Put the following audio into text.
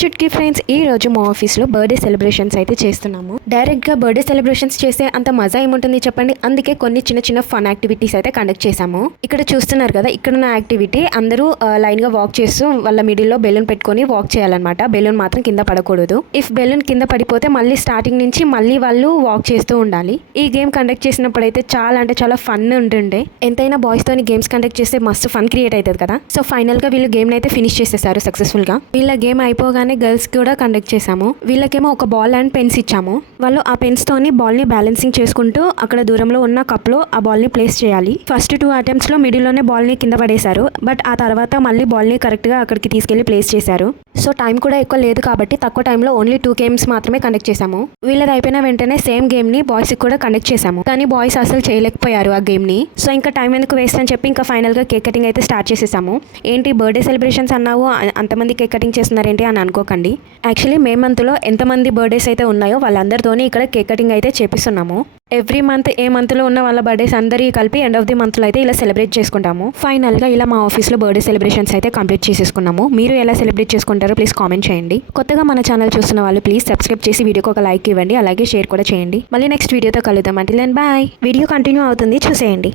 Chutki friends, ఈ రోజు మా ఆఫీస్లో బర్త్డే సెలబ్రేషన్స్ అయితే చేస్తున్నాము. డైరెక్ట్గా బర్త్డే సెలబ్రేషన్స్ చేస్తే అంత మజా ఏముంటుంది చెప్పండి. అందుకే కొన్ని చిన్న చిన్న ఫన్ యాక్టివిటీస్ అయితే కండక్ట్ చేశాము. ఇక్కడ చూస్తున్నారు కదా, ఇక్కడ ఉన్న యాక్టివిటీ అందరూ లైన్గా వాక్ చేస్తూ వాళ్ళ మిడిల్లో బెలూన్ పెట్టుకొని వాక్ చేయాలన్నమాట. బెలూన్ మాత్రం కింద పడకూడదు. ఇఫ్ బెలూన్ కింద పడిపోతే మళ్ళీ స్టార్టింగ్ నుంచి మళ్ళీ వాళ్ళు వాక్ చేస్తూ ఉండాలి. ఈ గేమ్ కండక్ట్ చేసినప్పుడు అయితే చాలా అంటే చాలా ఫన్ ఉంటుండే. ఎంతైనా బాయ్స్ తోని గేమ్స్ కండక్ట్ చేస్తే మస్తు ఫన్ క్రియేట్ అవుతుంది కదా. సో ఫైనల్ గా వీళ్ళు గేమ్ అయితే ఫినిష్ చేసేసారు సక్సెస్ఫుల్ గా. వీళ్ళ గేమ్ అయిపోగానే గర్ల్స్ కూడా కండక్ట్ చేసాము. వీళ్ళకేమో ఒక బాల్ అండ్ పెన్స్ ఇచ్చాము. వాళ్ళు ఆ పెన్స్ తోని బాల్ ని బ్యాలెన్సింగ్ చేసుకుంటూ అక్కడ దూరంలో ఉన్న కప్ లో ఆ బాల్ ని ప్లేస్ చేయాలి. ఫస్ట్ 2 అటెంప్ట్స్ లో మిడిల్ లోనే బాల్ ని కింద పడేశారు. బట్ ఆ తర్వాత మళ్ళీ బాల్ ని కరెక్ట్ గా అక్కడికి తీసుకెళ్లి ప్లేస్ చేశారు. సో టైం కూడా ఎక్కువ లేదు కాబట్టి తక్కువ టైంలో ఓన్లీ 2 గేమ్స్ మాత్రమే కండక్ట్ చేసాము. వీళ్ళది అయిపోయిన వెంటనే సేమ్ గేమ్ ని బాయ్స్ కూడా కండక్ట్ చేసాము. కానీ బాయ్స్ అసలు చేయలేకపోయారు ఆ గేమ్ ని. సో ఇంకా టైం ఎందుకు వేస్ట్ అని చెప్పి ఇంకా ఫైనల్ గా కేక్ కటింగ్ అయితే స్టార్ట్ చేసేసాము. ఏంటి బర్త్డే సెలబ్రేషన్స్ అన్నావు, అంతమంది కేక్ కటింగ్ చేస్తున్నారేంటి అని అనుకోకండి. యాక్చువల్లీ మే మంత్లో ఎంతమంది బర్త్డేస్ అయితే ఉన్నాయో వాళ్ళందరితోని ఇక్కడ కేక్ కటింగ్ అయితే చేపిస్తున్నాము. ఎవ్రీ మంత్ ఏ మంత్లో ఉన్న వాళ్ళ బర్త్డేస్ అందరికీ కలిపి ఎండ్ ఆఫ్ ది మంత్లో అయితే ఇలా సెలబ్రేట్ చేసుకుంటాము. ఫైనల్గా ఇలా మా ఆఫీస్లో బర్త్డే సెలబ్రేషన్స్ అయితే కంప్లీట్ చేసేసుకున్నాము. మీరు ఎలా సెలబ్రేట్ చేసుకుంటారో ప్లీజ్ కామెంట్ చేయండి. కొత్తగా మన ఛానల్ చూస్తున్న వాళ్ళు ప్లీజ్ సబ్స్క్రైబ్ చేసి వీడియోకి ఒక లైక్ ఇవ్వండి, అలాగే షేర్ కూడా చేయండి. మళ్ళీ నెక్స్ట్ వీడియోతో కలుద్దాం. Until then bye. Video continue అవుతుంది, చూసేయండి.